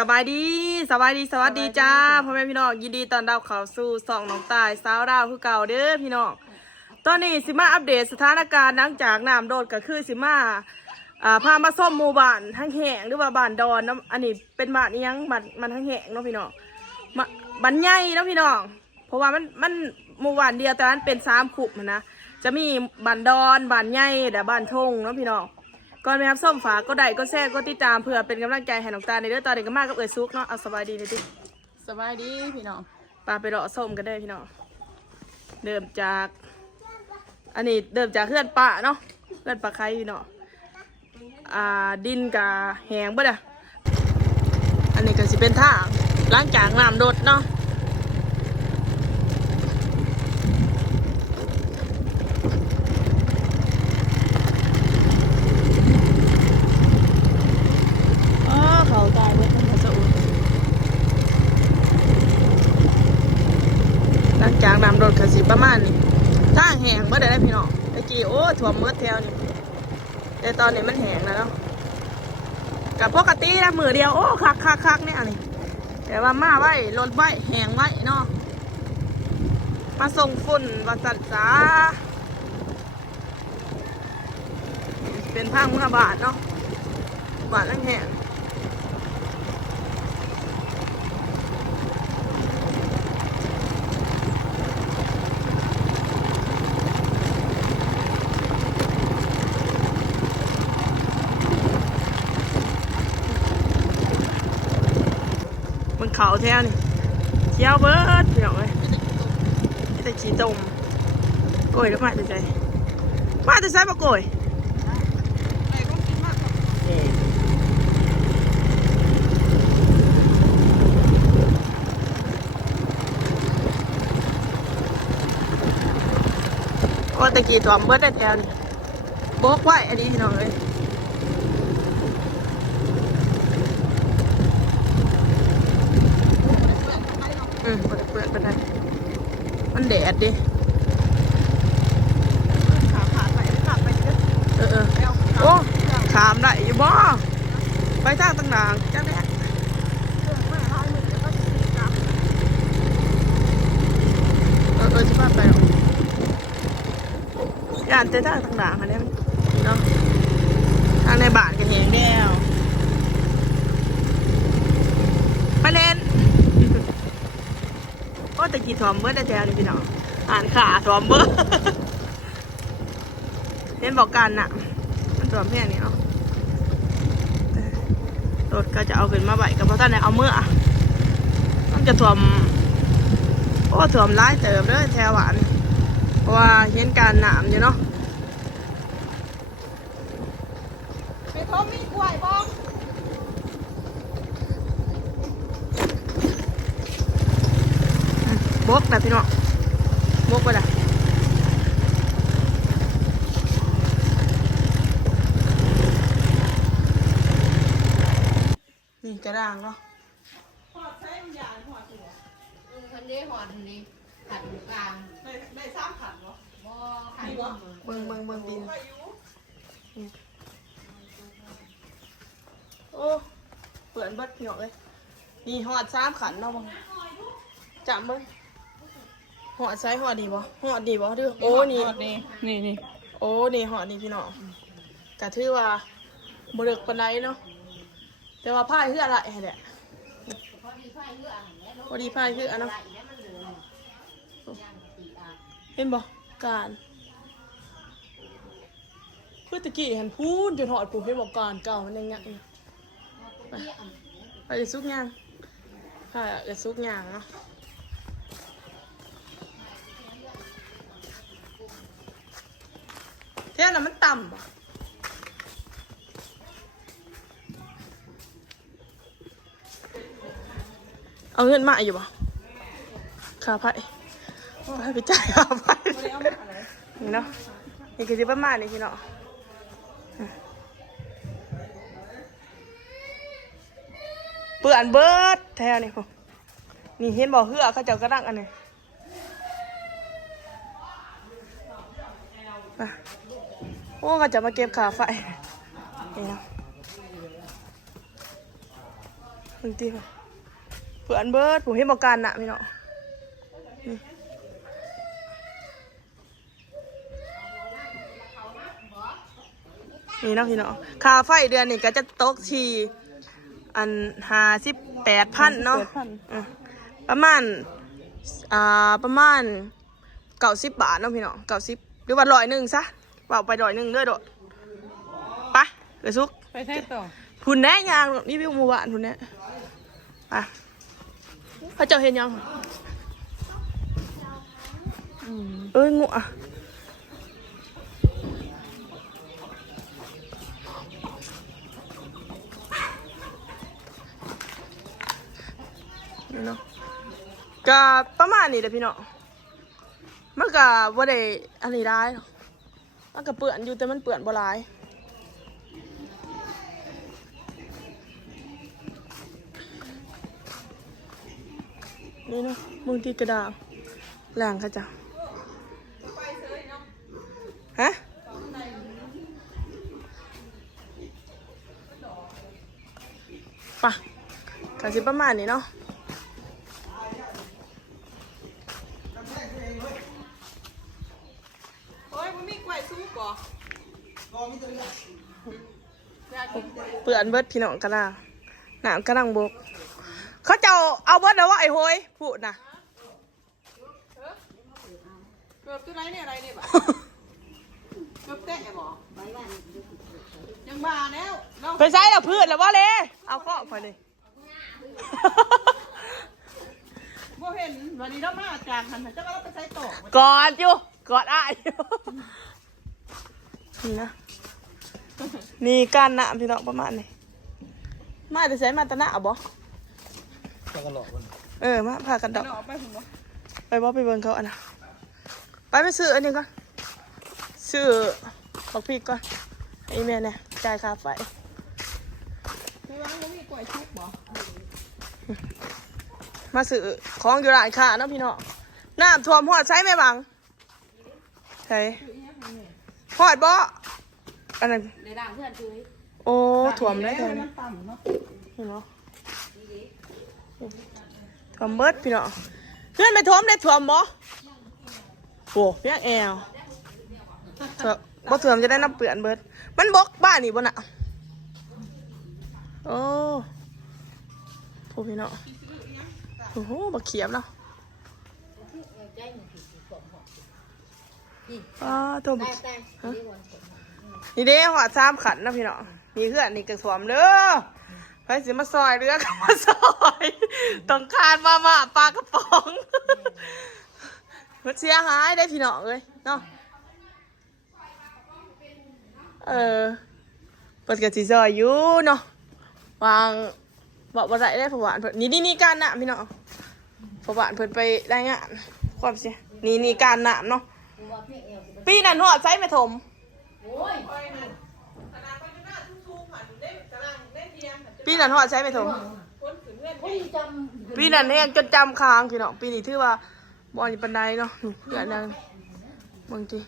สบายดีสบายดีสวัสดีจ้าพ่อแม่พี่น้องยินดีต้อนรับเข้าสู่ส่องน้องตายสาวดาวคือเก่าเด้อพี่น้องตอนนี้สิมาอัปเดตสถานการณ์หลังจากน้ำโดดก็คือสิมาพามาส้มหมู่บ้านทั้งแห้งหรือว่าบ้านดอนเนาะอันนี้เป็นบ้านนี้ยังบ้านมันทั้งแห้งเนาะพี่น้องบ้านใหญ่เนาะพี่น้องเพราะว่ามันหมู่บ้านเดียวแต่นั้นเป็น3 ขุมนะจะมีบ้านดอนบ้านใหญ่และบ้านทงเนาะพี่น้องก่อนไปครับส้มฝากก็ได้ก็แซ่ก็ติดตามเพื่อเป็นกำลังใจให้น้องตาในเรื่องตอนเด็กก็มากกับเอ๋ยซุกเนาะเอาสบายดีเลยดิสบายดีพี่น้องปลาไปเลาะส้มกันได้พี่น้องเริ่มจากอันนี้เริ่มจากเพื่อนปลาเนาะเพื่อนปลาไข่พี่น้องดินกับแหงบ่เด้ออันนี้ก็สิเป็นท่าล้างจากน้ำโดดเนาะเขาตายเพื่อนเขาจะอุ่นหลังจากน้ำโดดกระสีประมาณนี้ถ้าแห้งเมื่อใดได้พี่น้องตะกี้โอ้ถ่วมเมื่อแถวนี่แต่ตอนนี้มันแห้งแล้วเนาะกับปกตินะมือเดียวโอ้คักเนี่ยอันนี้แต่ว่ามาไว้ลดไว้แห้งไว้เนาะมาส่งฝุ่นวัสันจ้าเป็นทางเมื่อบาทเนาะบาทนั่งแห้งมันเขาแท้นี่เที่ยวเบิร์ดเดี๋ยวเลยนี่แต่ขี้ตมโกยแล้วมาแต่ใจมาแต่ใจมาโกยโอ้ตะกี้ถ่วมเบิร์ดได้แถวนี่โบกไว้อันนี้พี่น้องเลยเปิดไปได้มันแดดดิขาผ่านไปขาไปโอ้ขามได้อยู่บ่ไปทางต่างๆจังแดดจะพาไปหรอย่านเต้ทางต่างๆอันนี้เนาะทางในบ้านกันเองแล้วไปเล่นก็ตะกี้ถ่วมเบิร์ดได้แถวนี่พี่น้องอ่านขาถ่วมเบิร์ดเห็นบอกกันน่ะมันถ่วมแค่นี้เนาะรถก็จะเอาขึ้นมาใบกับเพราะท่านไหนเอาเมื่อมันจะถ่วมโอ้ถ่วมร้ายเติมเลยแถวหวานเพราะว่าเห็นการหนามอยู่เนาะไปท้องมีกล้วยบ้องบกนะพี่น้องบกไปละนี่กระด้างเนาะหอดใช้มันยาหอดหัวคันนี้หอดนี่ขัดกลางได้3 ขันเหรอบ่ขัดเมืองดินโอ้เปิดเบิดพี่น้องเลยนี่หอด3 ขันเนาะบังจับมึงหอดใช้หอดดีบ่ดื้อโอ้นี่โอ้นี่หอดนี่พี่น้องกะถือว่าบริกปานใดเนาะแต่ว่าพายคืออะไรแหละพอดีพายคืออันเนาะเห็นบ่การเพื่อตะกี้เห็นพูนจนหอดปุ๊บเห็นบอกการเก่ามันยังไงไปจะซุกย่างจะซุกย่างเนาะเท่านั้นมันต่ำป่ะเอาเงินมาอยู่ป่ะค่าไพ่ไปจ่ายค่าไพ่นี่เนาะนี่คือที่ประมาณนี้พี่เนาะเปื่อนเบิร์ดแถวนี่พวกนี่เห็นบ่เหือเขาเจ้ากระดังอันนี้โอ้เขาจะมาเก็บค่าไฟนี่เนาะ บางทีเพื่อนเบิร์ดผมเห็นบอกกันน่ะพี่น้องนี่เนาะพี่น้องค่าไฟเดือนนี้ก็จะตกที่อัน58,000เนาะประมาณ90 บาทเนาะพี่น้อง90หรือว่า100ซะเปล่าไป100ด้วยโดดไปเดี๋ยวซุก ไปใช้ต่อ พุ่นแน่ยางนี่วิวหมู่บ้านพุ่นแน่ไปเขาเจ้าเห็นยังเอ้ยงูอ่ะนี่เนาะก็ประมาณนี้แหละพี่เนาะมันก็บ่ได้อะไรได้หรอกมันก็เปื่อนอยู่แต่มันเปื่อนบ่หลายนี่เนาะมึงที่กระดาษแรงค่ะจ้ะฮะปะกะสิประมาณนี้เนาะโอ้ยมันมีกล้วยซุปก่อเปื่อนเบิดพี่น้องกระดาษหนามกระดังบกเขาจะเอาเบิดแล้วว่าไอ้โหยพูดนะเกือบตัวไหนเนี่ยอะไรเนี่ยบ่เกือบแตะบ่ยังมาแล้วไปใช้แล้วพืชแล้วว่าเลยเอาข้อไปเลยบ่เห็นวันนี้เรามาจากหันจะก็เราไปใช้ต่อกอดอยู่กอดอ้ายนี่นะนี่กันนะพี่น้องประมาณนี้มาจะใช้มาตะหน้าบ่มาพากันดอกไปบ่ไปเบิ่งเขาอันน่ะไปซื้ออันนี้ก่อนซื้อบักพริกก่อนไอ้แม่เนี่ยจ่ายค่าไฟมาซื้อของอยู่ร้านค้าเนาะพี่น้องน้ำท่วมหอดใช้ไหมบังใช่หอดบ่อันนั้นในด่างเพื่อนซื้อโอ้ท่วมได้เลยนี่เนาะท่วมเบิดพี่น้องเพื่อนไปท่วมได้ท่วมบ่โอ้เพี้ยแอวบ่ท่วมจะได้น้ำเปื่อนเบิดมันบกบ้านนี่บ่น่ะโอ้พวกพี่น้องโอ้โหบักเขียบเนาะตัวบักนี่เด้หัว3 ขันนะพี่น้องมีเพื่อนนี่กระสวมเด้อไปสิมาซอยเรือกับมาซอยต้องคานมาปลากระป๋องมันเสียหายได้พี่น้องเลยเนาะเปิดกระสีซอยอยู่เนาะวางบอกว่าได้ผวานเพิ่นนี่การน้ำพี่น้องผวานเพิ่นไปได้งานความเสียนี่การน้ำเนาะปีนั้นหัวใช้ไม่ถมปีนั้นหัวใช้ไม่ถมปีนั้นเนี่ยจนจำค้างพี่น้องปีนี้ถือว่าบอลปันไดเนาะเพื่อนนั่งบางที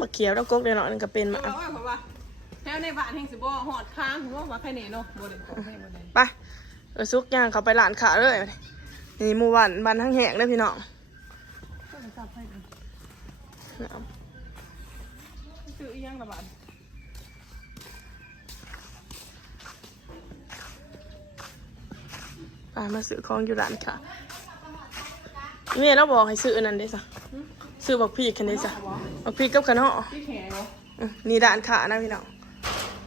มาเขียวแล้วกกเดี๋ยวหน่อยนึงก็เป็นมาแถวในบ้านแห่งสิบ่หอดค้างหัวว่าใครเนี่ยเนาะบ่ได้ของให้บ่ได้ไปซุกย่างเขาไปร้านขาเลยนี่หมู่บ้านทั้งแหงเลยพี่น้องซื้ออีหยังละบาทมาซื้อของอยู่ร้านค่ะแม่เราบอกให้ซื้ออันนั้นได้ซะซื้อบักพริกกันได้ซะบักพริกกับขนมนี่ร้านขานะพี่น้อง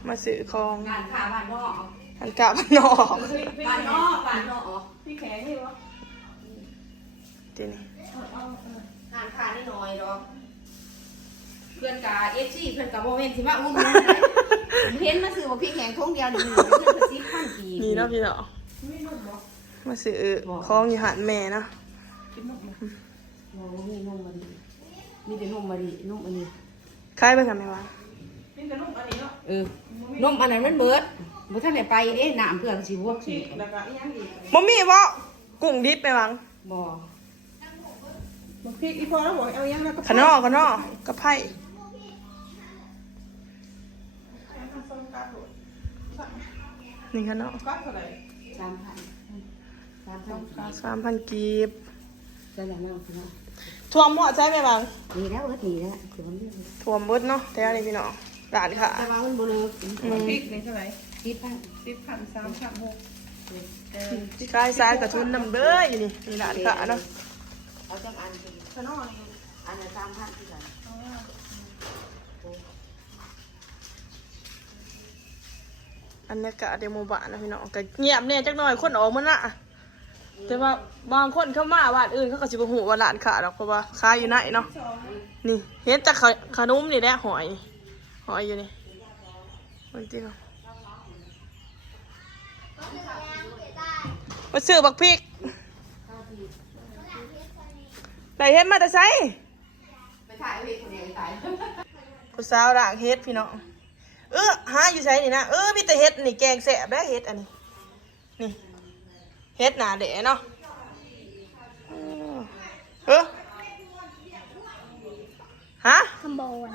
มาซื้อของร้านค้าบ้านนอกร้านขาบ้านนอกบ้านนอกพี่แขกนี่วะทีนี้ร้านค้านี่น้อยดอกเพื่อนกาFCเพื่อนกาโมเมนต์สิมาอุ้มเห็นมาซื้อบักพริกแข็งทงเดียวนี่เพื่อนสิพันกีนี่เนาะพี่น้องมาซื้อของอยู่หาดแม่นะมีนมมาดิมีแต่นมมาดินมอันนี้คล้ายไปกับแม่วะมีแต่นมอันนี้เนาะนมอันนั้นมันเบิดบ่ทันได้ไปเด้น้ำเพื่อนสิพวกสิแล้วก็อีหยังอีกบ่มีบ่กุ้งดิบไปวังบ่พริกอีพอแล้วบ่เอาอีหยังแล้วก็ขนมกับไผ่ นี่ค่ะเนาะ ก็เท่าไหร่ 3,000 กีบ จะแล้วน้องพี่น้อง ท่วมหมดใช่ไหมบัง ดีแล้วดีแล้วคือมัน ท่วมเบิดเนาะแต่อะไรพี่น้องร้านค่ะ แต่ว่ามันบ่เลิก พริกนี่เท่าไหร่ 10,000 10,000 3,000 6 กายซ้ายกับทุนนำเด้ออยู่นี่นี่ร้านค่ะเนาะ เอาจังอันสิ ขนมนี่ อันละ3,000ที่กัน อันนี้กะเดโมบานนะพี่น้องก็เงียบเนี่ยจักหน่อยคนออกมาละแต่ว่าบางคนเข้ามาบ้านอื่นเขาก็สิบ่ฮู้ว่าร้านค่ะดอกเพราะว่าขายอยู่ไหนเนาะนี่เห็นแต่ขนมนี่แหละหอยอยู่นี่มันจริงมาซื้อบักพริกไหนเฮ็ดมาแต่ไส ไปถ่ายเอาเฮ็ดคนเดียวไปถ่าย ผู้สาวด่างเฮ็ดพี่น้องหาอยู่ไสนี่นะมีแต่เฮ็ดนี่แกงแซ่บได้เฮ็ดอันนี้นี่เฮ็ดหนาแดะเนาะฮะ คำบอล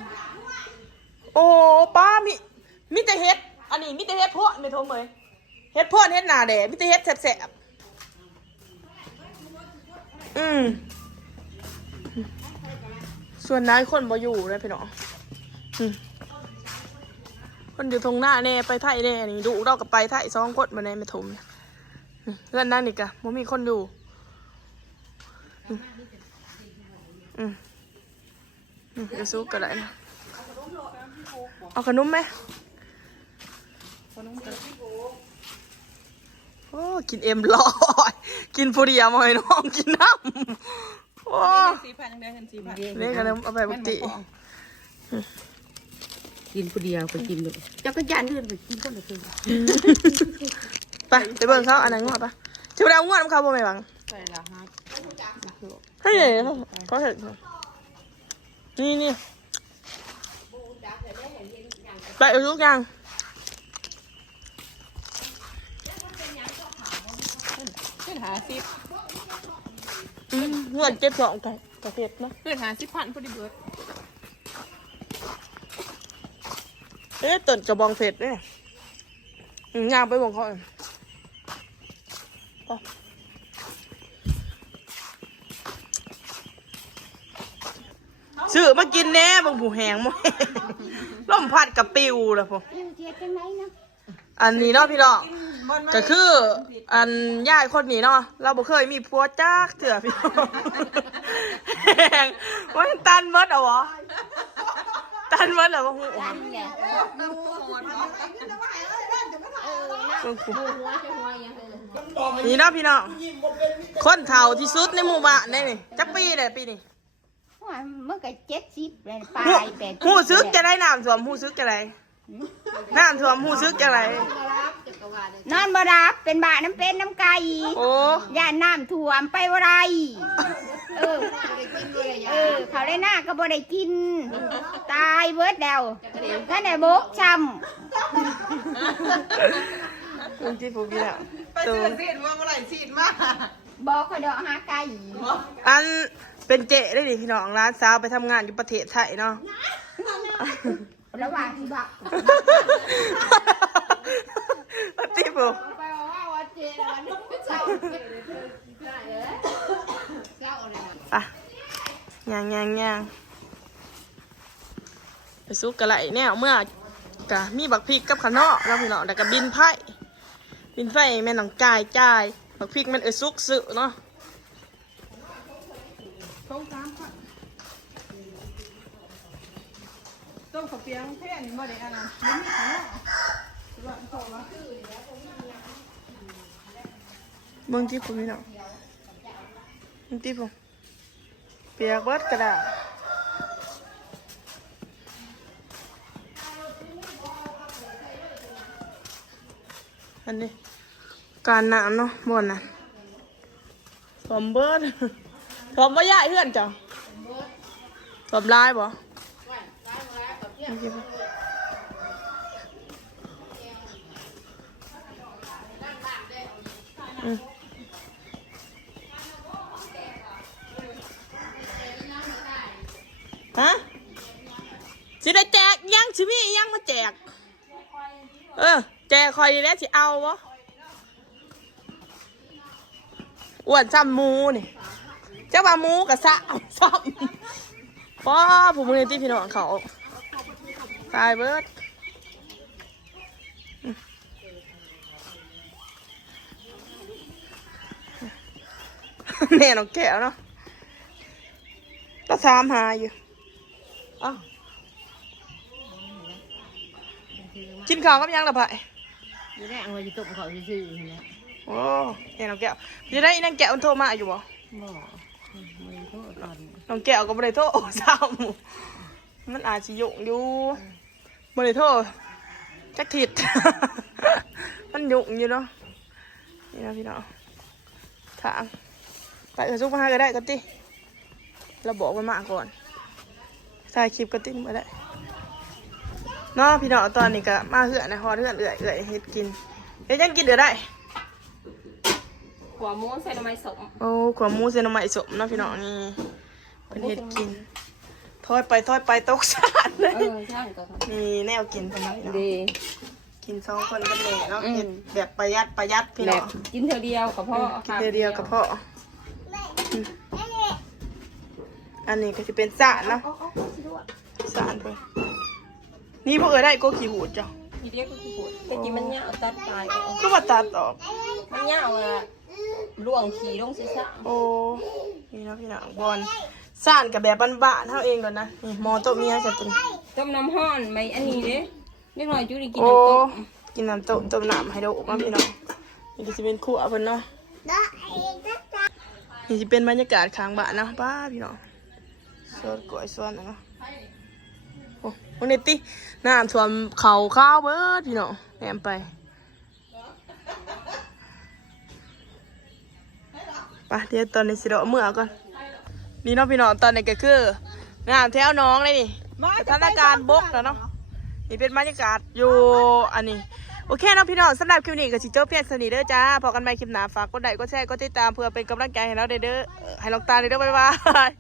โอ้ป้ามีแต่เฮ็ดอันนี้มีแต่เฮ็ดพวกไม่โทมเลยเฮ็ดพวกเฮ็ดหนาแดะมีแต่เฮ็ดแซ่บส่วนนายคนบ่อยู่เลยพี่น้องคนอยู่ตรงหน้าแน่ไปไทยแน่นี่ดูเรากับไปไทย2 คนมาในไม่ทมเพื่อนนั่นนี่กะบ่มีคนอยู่เดี๋ยวสู้กันได้นะเอาขนมไหมโอ้กินเอ็มลอยกินผู้เดียวมาให้น้องกินน้ำโอ้ 4,000ยังได้เงิน4,000 เล่นกันแล้วเอาไปปกติ กินผู้เดียวไปกินเลยจักรยานเดินไปกินคนละครึ่ง ไปเบิ่งเขาอันนั้นงวดปะชิวดาวงวดของเขาบ่ไหมบัง ใส่ละฮะ เฮ้ยเขาเห็นนี่ไปเอาทุกอย่าง ขึ้นหา10 เงิน72กับเห็ดเนาะ ขึ้นหา10,000พอดีเบิด ต้นกระบองเผ็ดเนี่ยย่างไปบ่งเขาซื้อมากินแน่บางผู้แหงมั้ยล่มพัดกับปิวเลยพอ อยู่เทียจังไหนเนาะ อันนี้เนาะพี่น้องก็คืออันยายคนนี้เนาะเราบ่เคยมีผัวจักเถื่อพี่น้องแหงมันตันเบิดเอาวะตันเบิดเหรอวะหู ร้านเนี่ยหัวจะหัวอย่างเออ นี่เนาะพี่น้องคนเฒ่าที่สุดในหมู่บ้านนี่จักปีเลยปีนี้ ว่าเมื่อกี้70เลยปลาย80 หูซึกจะได้น้ำท่วมหูซึกจะไรน้ำท่วมหูซึกจะไร นอนบ่รับเป็นบาน้ำเป็นน้ำไก่ โอ้ ย่านน้ำท่วมไปบ่ได้เขาได้หน้าก็บ่ได้กิน ตายเบิดแล้วท่านได้บกช้ ลุงจีฟูกี้แล้ว ไปซื้อซีดว่าเมื่อไหร่ซีดมา ำบอกเขาเดอกหาไก่ อันเป็นเจ๊ได้ดิพี่น้องร้านสาวไปทำงานอยู่ประเทศไทยเนาะ ระหว่างที่บัก จีฟู ไปว่าเจวันเจ้าอ่ะย่างไปซุกกะไหลแนวเมื่อกะมีบักพริกกับขะเนาะแล้วพี่น้องแล้วก็บินไผ่แม่น้องจ่ายบักพริกมันซุกสึเนาะ ต้ม3,000ต้มข้าวเปียกแค่นี้บ่ได้อันนั้นมันมีขนมว่าเขาว่า เบิ่งจีฟูพี่น้องเบิ่งจีฟูเปียกเบิดกระดาษอันนี้การน้ำเนาะบ่อนน่ะสมเบิดสมบ่ยายเพื่อนจ้ะสมลายบ่ฮะสิได้แจกยังสิมียังมาแจก แจคอยดีแล้วสิเอาวะอ้วนซ้ำหมูนี่เจ้าว่าหมูกับสะซ้ำป้าผู้มือที่พี่น้องเขาตายเบิดแน่น้องแก้วเนาะก็ถามหาอยู่อ้าวกินข้าวกับยังล่ะไผ่ อยู่ได้เอาไว้ต้มเขาซื่อๆนะ โอ้แน่น้องแก้วจะได้อีนางแก้วมันโทรมาอยู่บ่ บ่มันโทษก่อน น้องแก้วก็บ่ได้โทรซ้ำมันอาจสิยุ่งอยู่บ่ได้โทรจักทิศ มันยุ่งอยู่เนาะนี่นะพี่น้องทางไปซุกมาหาก็ได้ก็ติเราบอกมันมาก่อนถ่ายคลิปก็ติมาได้เนาะพี่น้องตอนนี้ก็มาเหือนนะฮอดเหือนเอื่อยเฮ็ดกินเฮ็ดยังกินเดือได้ หัวหมูใส่น้ำมันสม โอ้ขวาหมูเซนใหม่สมเนาะพี่น้องนี่เป็นเฮ็ดกินทอดไปตกสารเลย ใช่ก็ครับ นี่แนวกินประมาณนี้ ดี กิน2 คนกับแม่เนาะเฮ็ดแบบประหยัดพี่ แบ น้อบ ง กินเท่าเดียวกับพ่อ กินเดียวกับพ่ออันนี้ก็จะเป็นสารเนาะสารไปนี่พวกได้ก็ขี่หูดจ้ะ ทีเดียวก็คือปวดแต่กินมันยาวตัดตาย ก็มาตัดออก มันยาวอ่ะล่วงขี่ลงศีรษะ โอ้นี่นะพี่น้องบอลสารกับแบบบ้านๆเท่าเองก่อนนะนี่หมอโต๊ะเมียจะตุน ต้มน้ำห้อนไม่อันนี้เด้เล็กน้อยจุดิกิน โอ้ น้ำต้ม กินน้ำต้มน้ำให้ดูมาพี่น้องนี่ก็จะเป็นขั่วเพิ่นเนาะนี่จะเป็นบรรยากาศข้างบ้านนะป้าพี่น้องสวนกล้วยสวนนะโอ้โหนี่ติน้ำท่วมเขาข้าวเบิดพี่น้องแหมไปไปเดี๋ยวตอนนี้สิเราเมื่อก่อนนี่เนาะพี่น้องตอนนี้ก็คือน้ำแถวน้องเลยนี่สถานการณ์บกแล้วเนาะนี่เป็นบรรยากาศอยู่อันนี้โอเคเนาะพี่น้องสำหรับคลิปนี้ก็สิจบเพียงเท่านี้เด้อจ้าพอกันใหม่คลิปหน้าฝากกดไลค์กดแชร์กดติดตามเพื่อเป็นกำลังใจให้เราเด้อให้น้องตาเด้อบ๊ายบาย